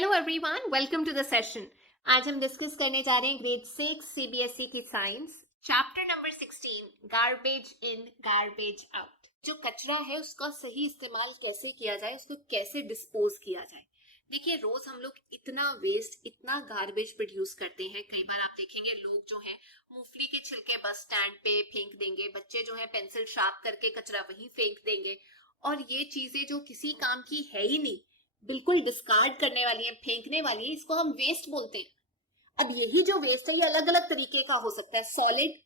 Hello everyone, welcome to the session. आज हम discuss करने जा रहे हैं ग्रेड 6 सीबीएसई की science, chapter number 16, garbage in garbage out. जो कचरा है उसका सही इस्तेमाल कैसे किया जाए, उसको कैसे डिस्पोज किया जाए। देखिए, रोज हम लोग इतना वेस्ट, इतना गार्बेज प्रोड्यूस करते हैं। कई बार आप देखेंगे लोग जो हैं मूंगफली के छिलके बस स्टैंड पे फेंक देंगे, बच्चे जो है पेंसिल शार्प करके कचरा वहीं फेंक देंगे, और ये चीजें जो किसी काम की है ही नहीं, बिल्कुल डिस्कार्ड करने वाली है, फेंकने वाली है, इसको हम वेस्ट बोलते हैं। अब यही जो वेस्ट है ये अलग अलग तरीके का हो सकता है। सॉलिड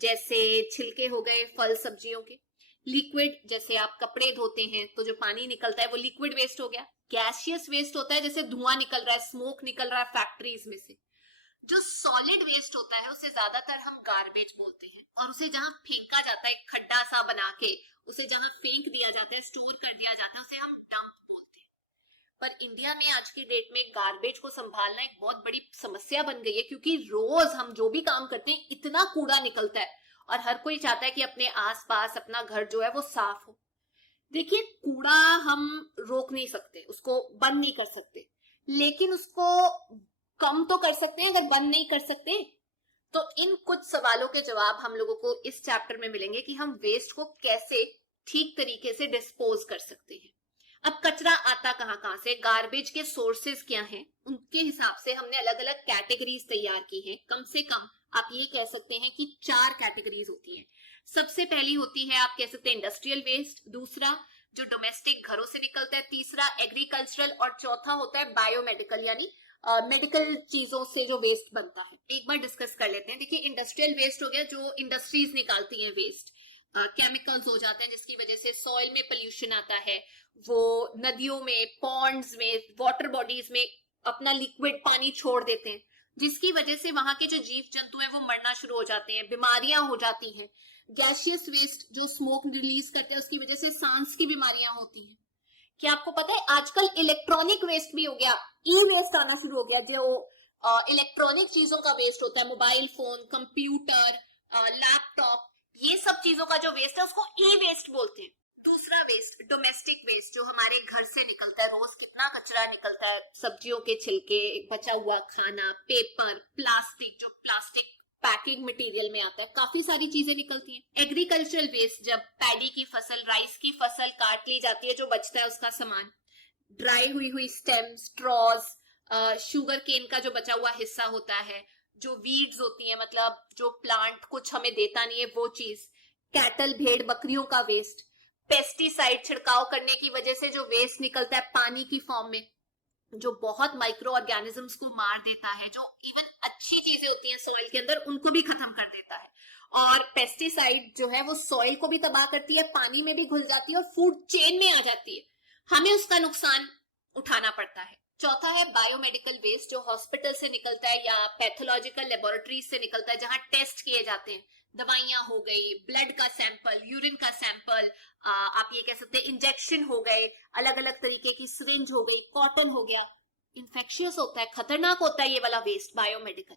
जैसे छिलके हो गए फल सब्जियों के, लिक्विड जैसे आप कपड़े धोते हैं तो जो पानी निकलता है वो लिक्विड वेस्ट हो गया। गैसियस वेस्ट होता है जैसे धुआं निकल रहा है, स्मोक निकल रहा है फैक्ट्रीज में से। जो सॉलिड वेस्ट होता है उसे ज्यादातर हम गार्बेज बोलते हैं, और उसे जहां फेंका जाता है, खड्डा सा बना के उसे जहां फेंक दिया जाता है, स्टोर कर दिया जाता है, उसे हम डंप बोलते हैं। पर इंडिया में आज की डेट में गार्बेज को संभालना एक बहुत बड़ी समस्या बन गई है, क्योंकि रोज हम जो भी काम करते हैं इतना कूड़ा निकलता है, और हर कोई चाहता है कि अपने आसपास अपना घर जो है वो साफ हो। देखिए, कूड़ा हम रोक नहीं सकते, उसको बंद नहीं कर सकते, लेकिन उसको कम तो कर सकते हैं। अगर बंद नहीं कर सकते तो इन कुछ सवालों के जवाब हम लोगों को इस चैप्टर में मिलेंगे कि हम वेस्ट को कैसे ठीक तरीके से डिस्पोज कर सकते हैं। अब कचरा आता कहां से, गार्बेज के सोर्सेज क्या हैं, उनके हिसाब से हमने अलग अलग कैटेगरीज तैयार की हैं। कम से कम आप ये कह सकते हैं कि 4 कैटेगरीज होती हैं। सबसे पहली होती है, आप कह सकते हैं, इंडस्ट्रियल वेस्ट। दूसरा जो डोमेस्टिक घरों से निकलता है। तीसरा एग्रीकल्चरल, और चौथा होता है बायोमेडिकल, यानी मेडिकल चीजों से जो वेस्ट बनता है। एक बार डिस्कस कर लेते हैं। देखिए, इंडस्ट्रियल वेस्ट हो गया जो इंडस्ट्रीज निकालती हैं वेस्ट, केमिकल्स हो जाते हैं जिसकी वजह से सॉइल में पोल्यूशन आता है, वो नदियों में, पॉन्ड्स में, वाटर बॉडीज में अपना लिक्विड पानी छोड़ देते हैं, जिसकी वजह से वहां के जो जीव जंतु हैं वो मरना शुरू हो जाते हैं, बीमारियां हो जाती हैं। गैसियस वेस्ट जो स्मोक रिलीज करते हैं उसकी वजह से सांस की बीमारियां होती हैं। क्या आपको पता है आजकल इलेक्ट्रॉनिक वेस्ट भी हो गया, ई वेस्ट आना शुरू हो गया। जो इलेक्ट्रॉनिक चीजों का वेस्ट होता है, मोबाइल फोन, कंप्यूटर, लैपटॉप, ये सब चीजों का जो वेस्ट है उसको ई वेस्ट बोलते हैं। दूसरा वेस्ट डोमेस्टिक वेस्ट, जो हमारे घर से निकलता है। रोज कितना कचरा निकलता है, सब्जियों के छिलके, बचा हुआ खाना, पेपर, प्लास्टिक, जो प्लास्टिक पैकिंग मटेरियल में आता है, काफी सारी चीजें निकलती हैं। एग्रीकल्चरल वेस्ट, जब पैडी की फसल, राइस की फसल काट ली जाती है, जो बचता है उसका सामान, ड्राई हुई स्टेम, स्ट्रॉज, शुगर केन का जो बचा हुआ हिस्सा होता है, जो वीड्स होती है, मतलब जो प्लांट कुछ हमें देता नहीं है वो चीज, कैटल भेड़ बकरियों का वेस्ट, पेस्टिसाइड छिड़काव करने की वजह से जो वेस्ट निकलता है पानी की फॉर्म में, जो बहुत माइक्रो ऑर्गेनिजम्स को मार देता है, जो इवन अच्छी चीजें होती हैं सॉइल के अंदर उनको भी खत्म कर देता है। और पेस्टिसाइड जो है वो सॉइल को भी तबाह करती है, पानी में भी घुल जाती है और फूड चेन में आ जाती है, हमें उसका नुकसान उठाना पड़ता है। चौथा है बायोमेडिकल वेस्ट, जो हॉस्पिटल से निकलता है या पैथोलॉजिकल लेबोरेटरीज से निकलता है, जहां टेस्ट किए जाते हैं। दवाइयां हो गई, ब्लड का सैंपल, यूरिन का सैंपल, आप ये कह सकते हैं इंजेक्शन हो गए, अलग अलग तरीके की सिरिंज हो गई, कॉटन हो गया। इन्फेक्शियस होता है, खतरनाक होता है ये वाला वेस्ट, बायोमेडिकल।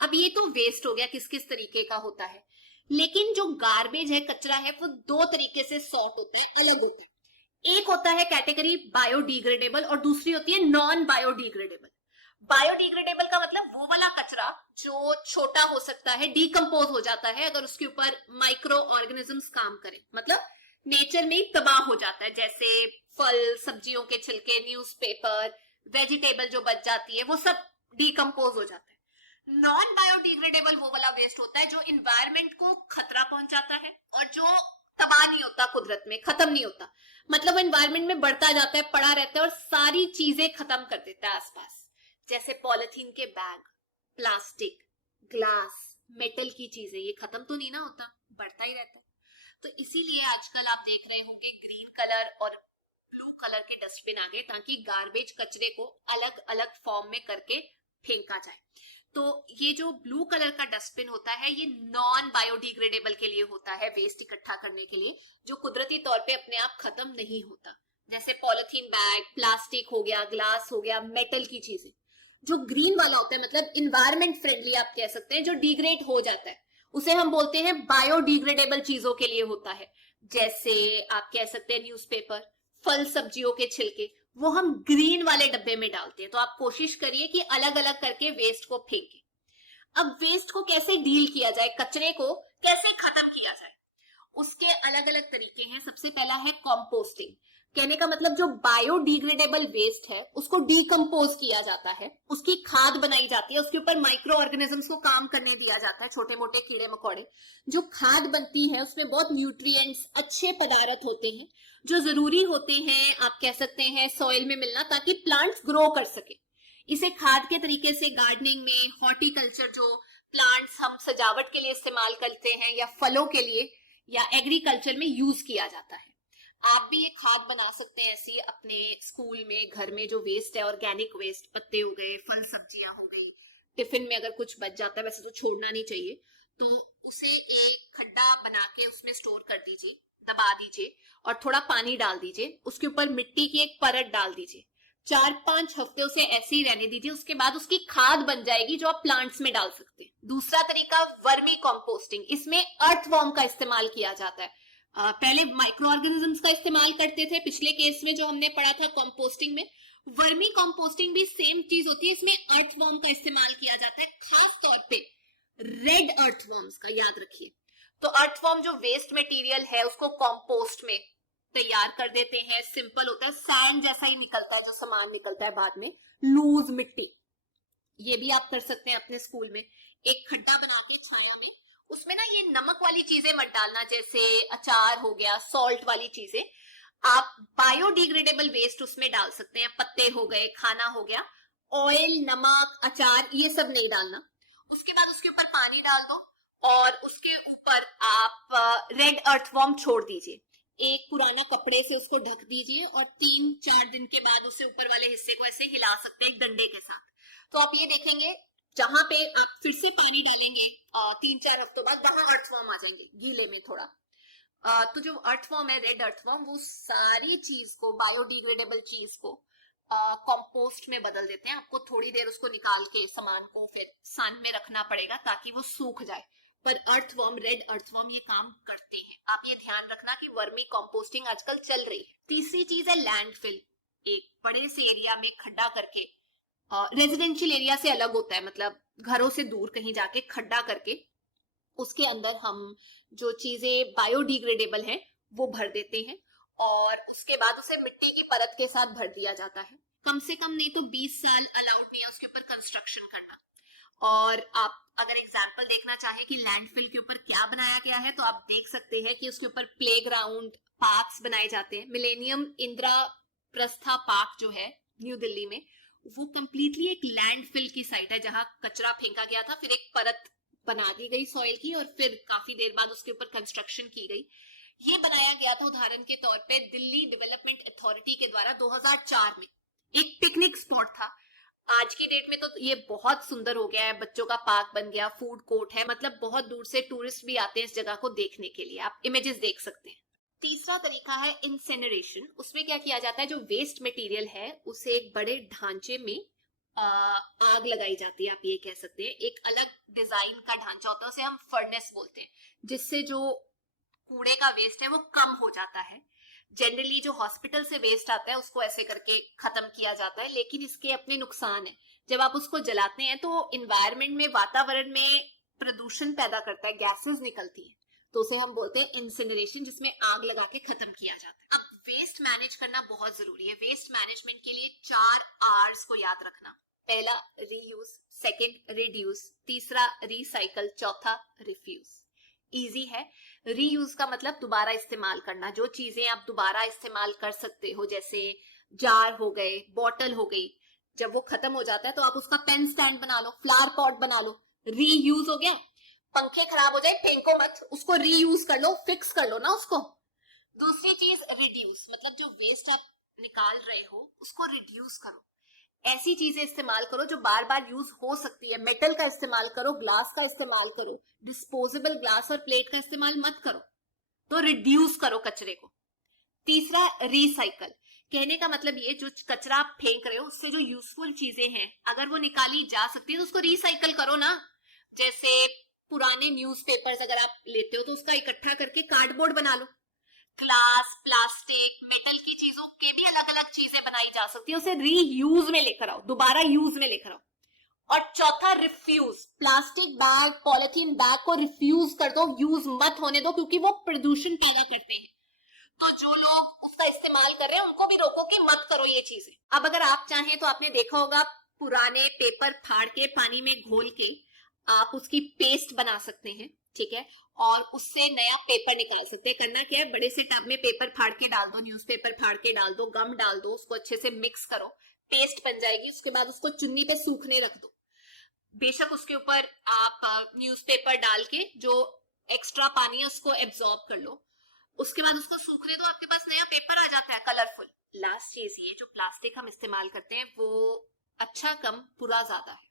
अब ये तो वेस्ट हो गया, किस किस तरीके का होता है। लेकिन जो गार्बेज है, कचरा है, वो 2 तरीके से सॉर्ट होते हैं, अलग होते हैं। एक होता है कैटेगरी बायोडिग्रेडेबल और दूसरी होती है नॉन बायोडिग्रेडेबल। बायोडिग्रेडेबल का मतलब वो वाला कचरा जो छोटा हो सकता है, डीकंपोज हो जाता है अगर उसके ऊपर माइक्रो ऑर्गेनिजम्स काम करें, मतलब नेचर में तबाह हो जाता है, जैसे फल सब्जियों के छिलके, न्यूज़पेपर, वेजिटेबल जो बच जाती है वो सब डीकंपोज हो जाता है। नॉन बायोडिग्रेडेबल वो वाला वेस्ट होता है जो इन्वायरमेंट को खतरा पहुंचाता है और जो तबाह नहीं होता, कुदरत में खत्म नहीं होता, मतलब एनवायरमेंट में बढ़ता जाता है, पड़ा रहता है और सारी चीजें खत्म कर देता है आसपास। जैसे पॉलिथीन के बैग, प्लास्टिक, ग्लास, मेटल की चीजें, ये खत्म तो नहीं ना होता, बढ़ता ही रहता है। तो इसीलिए आजकल आप देख रहे होंगे ग्रीन कलर और ब्लू कलर के डस्टबिन आ गए, ताकि गार्बेज कचरे को अलग अलग फॉर्म में करके फेंका जाए। तो ये जो ब्लू कलर का डस्टबिन होता है ये नॉन बायोडिग्रेडेबल के लिए होता है, वेस्ट इकट्ठा करने के लिए, जो कुदरती तौर पे अपने आप खत्म नहीं होता। जैसे पॉलिथीन बैग, प्लास्टिक हो गया, ग्लास हो गया, मेटल की चीजें। जो ग्रीन वाला होता है, मतलब इन्वायरमेंट फ्रेंडली आप कह सकते हैं, जो डिग्रेड हो जाता है, उसे हम बोलते हैं बायोडिग्रेडेबल चीजों के लिए होता है। जैसे आप कह सकते हैं न्यूज़पेपर, फल सब्जियों के छिलके, वो हम ग्रीन वाले डब्बे में डालते हैं। तो आप कोशिश करिए कि अलग अलग करके वेस्ट को फेंकें। अब वेस्ट को कैसे डील किया जाए, कचरे को कैसे खत्म किया जाए, उसके अलग अलग तरीके हैं। सबसे पहला है कंपोस्टिंग। कहने का मतलब जो बायोडिग्रेडेबल वेस्ट है उसको डीकम्पोज किया जाता है, उसकी खाद बनाई जाती है, उसके ऊपर माइक्रो ऑर्गेनिजम्स को काम करने दिया जाता है, छोटे मोटे कीड़े मकोड़े। जो खाद बनती है उसमें बहुत न्यूट्रिएंट्स, अच्छे पदार्थ होते हैं जो जरूरी होते हैं, आप कह सकते हैं सॉइल में मिलना, ताकि प्लांट्स ग्रो कर सके। इसे खाद के तरीके से गार्डनिंग में, हॉर्टिकल्चर, जो प्लांट्स हम सजावट के लिए इस्तेमाल करते हैं या फलों के लिए, या एग्रीकल्चर में यूज किया जाता है। आप भी ये खाद बना सकते हैं ऐसी अपने स्कूल में, घर में जो वेस्ट है, ऑर्गेनिक वेस्ट, पत्ते हो गए, फल सब्जियां हो गई, टिफिन में अगर कुछ बच जाता है, वैसे तो छोड़ना नहीं चाहिए, तो उसे एक खड्डा बना के उसमें स्टोर कर दीजिए, दबा दीजिए और थोड़ा पानी डाल दीजिए, उसके ऊपर मिट्टी की एक परत डाल दीजिए, 4-5 हफ्ते उसे ऐसे ही रहने दीजिए, उसके बाद उसकी खाद बन जाएगी जो आप प्लांट्स में डाल सकते हैं। दूसरा तरीका वर्मी कंपोस्टिंग। इसमें अर्थवॉर्म का इस्तेमाल किया जाता है। पहले माइक्रो ऑर्गेनिजम्स का इस्तेमाल करते थे, पिछले केस में जो हमने पढ़ा था कंपोस्टिंग में। वर्मी कंपोस्टिंग भी सेम चीज होती है, इसमें अर्थवॉर्म का इस्तेमाल किया जाता है, खास तौर पे रेड अर्थवॉर्म्स का, याद रखिए। तो अर्थवॉर्म जो वेस्ट मटेरियल है उसको कंपोस्ट में तैयार कर देते हैं। सिंपल होता है, सैंड जैसा ही निकलता है जो सामान निकलता है बाद में, लूज मिट्टी। ये भी आप कर सकते हैं अपने स्कूल में, एक खड्डा बना के छाया में, उसमें ना ये नमक वाली चीजें मत डालना, जैसे अचार हो गया, सॉल्ट वाली चीजें। आप बायोडिग्रेडेबल वेस्ट उसमें डाल सकते हैं, पत्ते हो गए, खाना हो गया, ऑयल, नमक, अचार, ये सब नहीं डालना। उसके बाद उसके ऊपर पानी डाल दो और उसके ऊपर आप रेड अर्थवॉर्म छोड़ दीजिए। एक पुराना कपड़े से उसको ढक दीजिए और 3-4 दिन के बाद उसे ऊपर वाले हिस्से को ऐसे हिला सकते हैं एक डंडे के साथ। तो आप ये देखेंगे जहां पे आप फिर से पानी डालेंगे 3-4 हफ्तों बाद, वहां अर्थवॉर्म आ जाएंगे गीले में थोड़ा। तो जो अर्थवॉर्म है, रेड अर्थवॉर्म, वो सारी चीज को, बायोडिग्रेडेबल चीज को कंपोस्ट में बदल देते हैं। आपको थोड़ी देर उसको निकाल के सामान को फिर सन में रखना पड़ेगा ताकि वो सूख जाए, पर अर्थवॉर्म, रेड अर्थवॉर्म, ये काम करते हैं। आप ये ध्यान रखना कि वर्मी कंपोस्टिंग आजकल चल रही है। तीसरी चीज है लैंडफिल। एक बड़े से एरिया में खड्डा करके, रेजिडेंशियल एरिया से अलग होता है, मतलब घरों से दूर कहीं जाके खड्डा करके उसके अंदर हम जो चीजें बायोडिग्रेडेबल हैं वो भर देते हैं और उसके बाद उसे मिट्टी की परत के साथ भर दिया जाता है। कम से कम नहीं तो 20 साल अलाउड नहीं है उसके ऊपर कंस्ट्रक्शन करना। और आप अगर एग्जाम्पल देखना चाहें कि लैंडफिल के ऊपर क्या बनाया गया है, तो आप देख सकते हैं कि उसके ऊपर प्लेग्राउंड, पार्क्स बनाए जाते हैं। मिलेनियम इंद्रप्रस्था पार्क जो है न्यू दिल्ली में, वो कंप्लीटली एक लैंडफिल की साइट है जहां कचरा फेंका गया था, फिर एक परत बना दी गई सॉइल की और फिर काफी देर बाद उसके ऊपर कंस्ट्रक्शन की गई। ये बनाया गया था उदाहरण के तौर पे दिल्ली डेवलपमेंट अथॉरिटी के द्वारा 2004 में। एक पिकनिक स्पॉट था। आज की डेट में तो ये बहुत सुंदर हो गया है, बच्चों का पार्क बन गया, फूड कोर्ट है, मतलब बहुत दूर से टूरिस्ट भी आते हैं इस जगह को देखने के लिए। आप इमेजेस देख सकते हैं। तीसरा तरीका है इंसिनरेशन। उसमें क्या किया जाता है, जो वेस्ट मटेरियल है उसे एक बड़े ढांचे में आग लगाई जाती है, आप ये कह सकते हैं। एक अलग डिजाइन का ढांचा होता है, उसे हम फर्नेस बोलते हैं, जिससे जो कूड़े का वेस्ट है वो कम हो जाता है। जनरली जो हॉस्पिटल से वेस्ट आता है उसको ऐसे करके खत्म किया जाता है, लेकिन इसके अपने नुकसान है। जब आप उसको जलाते हैं तो इन्वायरमेंट में, वातावरण में प्रदूषण पैदा करता है, गैसेस निकलती है, तो उसे हम बोलते हैं इंसिनरेशन, जिसमें आग लगा के खत्म किया जाता है। अब वेस्ट मैनेज करना बहुत जरूरी है। वेस्ट मैनेजमेंट के लिए 4 R's को याद रखना। पहला रीयूज, सेकंड रिड्यूस, तीसरा रिसाइकल, चौथा रिफ्यूज। इजी है। रीयूज का मतलब दोबारा इस्तेमाल करना। जो चीजें आप दोबारा इस्तेमाल कर सकते हो, जैसे जार हो गए, बॉटल हो गई, जब वो खत्म हो जाता है तो आप उसका पेन स्टैंड बना लो, फ्लावर पॉट बना लो, रीयूज हो गया। पंखे खराब हो जाए फेंको मत, उसको रीयूज कर लो, फिक्स कर लो ना उसको। दूसरी चीज रिड्यूस, मतलब जो वेस्ट आप निकाल रहे हो उसको रिड्यूस करो। ऐसी चीजें इस्तेमाल करो जो बार बार यूज हो सकती है। मेटल का इस्तेमाल करो, ग्लास का इस्तेमाल करो, डिस्पोजेबल ग्लास और प्लेट का इस्तेमाल मत करो। तो रिड्यूस करो कचरे को। तीसरा रिसाइकल। कहने का मतलब ये, जो कचरा आप फेंक रहे हो उससे जो यूजफुल चीजें हैं अगर वो निकाली जा सकती है तो उसको रिसाइकल करो ना। जैसे पुराने न्यूज़पेपर्स अगर आप लेते हो तो उसका इकट्ठा करके कार्डबोर्ड बना लो। ग्लास, प्लास्टिक, मेटल की चीजों के भी अलग अलग चीजें बनाई जा सकती है, उसे रीयूज में लेकर आओ, दोबारा यूज में लेकर आओ। और चौथा, refuse, plastic bag, polythene bag को रिफ्यूज कर दो, यूज मत होने दो, क्योंकि वो प्रदूषण पैदा करते हैं। तो जो लोग उसका इस्तेमाल कर रहे हैं उनको भी रोको कि मत करो ये चीजें। अब अगर आप चाहें तो आपने देखा होगा, पुराने पेपर फाड़ के पानी में घोल के आप उसकी पेस्ट बना सकते हैं, ठीक है, और उससे नया पेपर निकाल सकते हैं। करना क्या है, बड़े से टब में पेपर फाड़ के डाल दो, न्यूज़पेपर फाड़ के डाल दो, गम डाल दो, उसको अच्छे से मिक्स करो, पेस्ट बन जाएगी। उसके बाद उसको चुन्नी पे सूखने रख दो। बेशक उसके ऊपर आप न्यूज़पेपर डाल के जो एक्स्ट्रा पानी है उसको एब्जॉर्ब कर लो। उसके बाद उसको सूखने दो, आपके पास नया पेपर आ जाता है, कलरफुल। लास्ट चीज ये, जो प्लास्टिक हम इस्तेमाल करते हैं वो अच्छा कम बुरा ज्यादा है,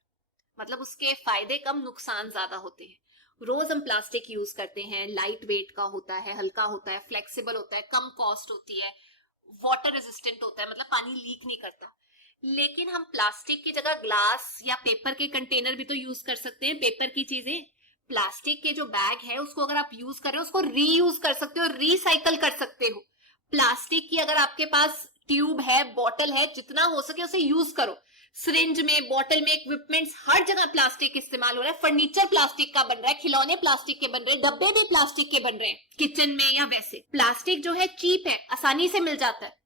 मतलब उसके फायदे कम नुकसान ज्यादा होते हैं। रोज हम प्लास्टिक यूज करते हैं, लाइट वेट का होता है, हल्का होता है, फ्लेक्सिबल होता है, कम कॉस्ट होती है, वाटर रेजिस्टेंट होता है, मतलब पानी लीक नहीं करता। लेकिन हम प्लास्टिक की जगह ग्लास या पेपर के कंटेनर भी तो यूज कर सकते हैं, पेपर की चीजें। प्लास्टिक के जो बैग है उसको अगर आप यूज कर रहे हो उसको रीयूज कर सकते हो, रिसाइकल कर सकते हो। प्लास्टिक की अगर आपके पास ट्यूब है, बॉटल है, जितना हो सके उसे यूज करो। सिरिंज में, बॉटल में, इक्विपमेंट्स, हर जगह प्लास्टिक इस्तेमाल हो रहा है। फर्नीचर प्लास्टिक का बन रहा है, खिलौने प्लास्टिक के बन रहे हैं, डब्बे भी प्लास्टिक के बन रहे हैं किचन में या वैसे। प्लास्टिक जो है चीप है, आसानी से मिल जाता है,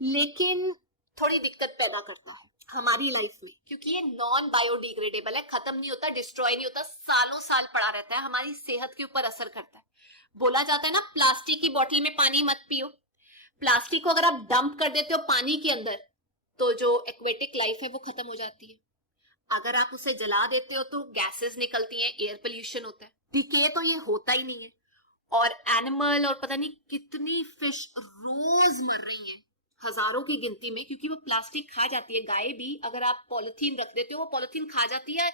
लेकिन थोड़ी दिक्कत पैदा करता है हमारी लाइफ में, क्योंकि ये नॉन बायोडिग्रेडेबल है, खत्म नहीं होता, डिस्ट्रॉय नहीं होता, सालों साल पड़ा रहता है, हमारी सेहत के ऊपर असर करता है। बोला जाता है ना, प्लास्टिक की बोतल में पानी मत पियो। प्लास्टिक को अगर आप डंप कर देते हो पानी के अंदर तो जो एक्वेटिक लाइफ है वो खत्म हो जाती है। अगर आप उसे जला देते हो तो गैसेस निकलती हैं, एयर पोल्यूशन होता है। डिके तो ये होता ही नहीं है, और एनिमल और पता नहीं कितनी फिश रोज मर रही हैं, हजारों की गिनती में, क्योंकि वो प्लास्टिक खा जाती है। गाय भी अगर आप पॉलिथीन रख देते हो वो पॉलिथीन खा जाती है,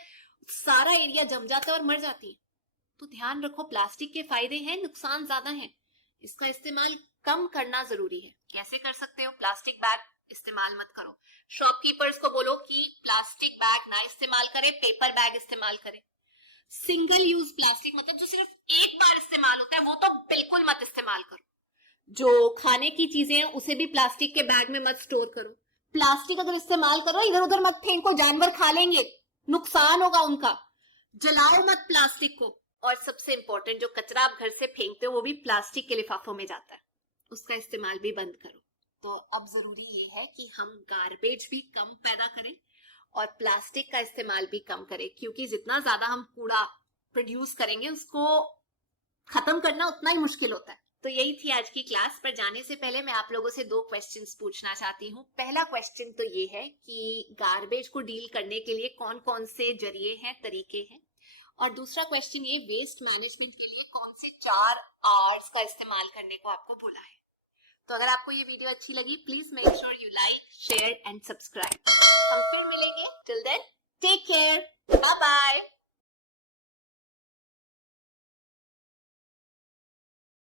सारा एरिया जम जाता है और मर जाती है। तो ध्यान रखो, प्लास्टिक के फायदे हैं, नुकसान ज्यादा है, इसका इस्तेमाल कम करना जरूरी है। कैसे कर सकते हो? प्लास्टिक बैग इस्तेमाल मत करो। शॉपकीपर्स को बोलो कि प्लास्टिक बैग ना इस्तेमाल करें, पेपर बैग इस्तेमाल करें। सिंगल यूज प्लास्टिक मतलब जो सिर्फ एक बार इस्तेमाल होता है वो तो बिल्कुल मत इस्तेमाल करो। जो खाने की चीजें हैं उसे भी प्लास्टिक के बैग में मत स्टोर करो। प्लास्टिक अगर इस्तेमाल करो इधर उधर मत फेंको, जानवर खा लेंगे, नुकसान होगा उनका। जलाओ मत प्लास्टिक को। और सबसे इंपॉर्टेंट, जो कचरा आप घर से फेंकते हो वो भी प्लास्टिक के लिफाफों में जाता है, उसका इस्तेमाल भी बंद करो। तो अब जरूरी ये है कि हम गार्बेज भी कम पैदा करें और प्लास्टिक का इस्तेमाल भी कम करें, क्योंकि जितना ज्यादा हम कूड़ा प्रोड्यूस करेंगे उसको खत्म करना उतना ही मुश्किल होता है। तो यही थी आज की क्लास। पर जाने से पहले मैं आप लोगों से 2 क्वेश्चंस पूछना चाहती हूँ। पहला क्वेश्चन तो ये है कि गार्बेज को डील करने के लिए कौन कौन से जरिए हैं, तरीके हैं, और दूसरा क्वेश्चन ये, वेस्ट मैनेजमेंट के लिए कौन से 4 आर्ट्स का इस्तेमाल करने को आपको बोला है। तो अगर आपको ये वीडियो अच्छी लगी, please make sure you like, share and subscribe. हम फिर मिलेंगे, टिल देन टेक केयर।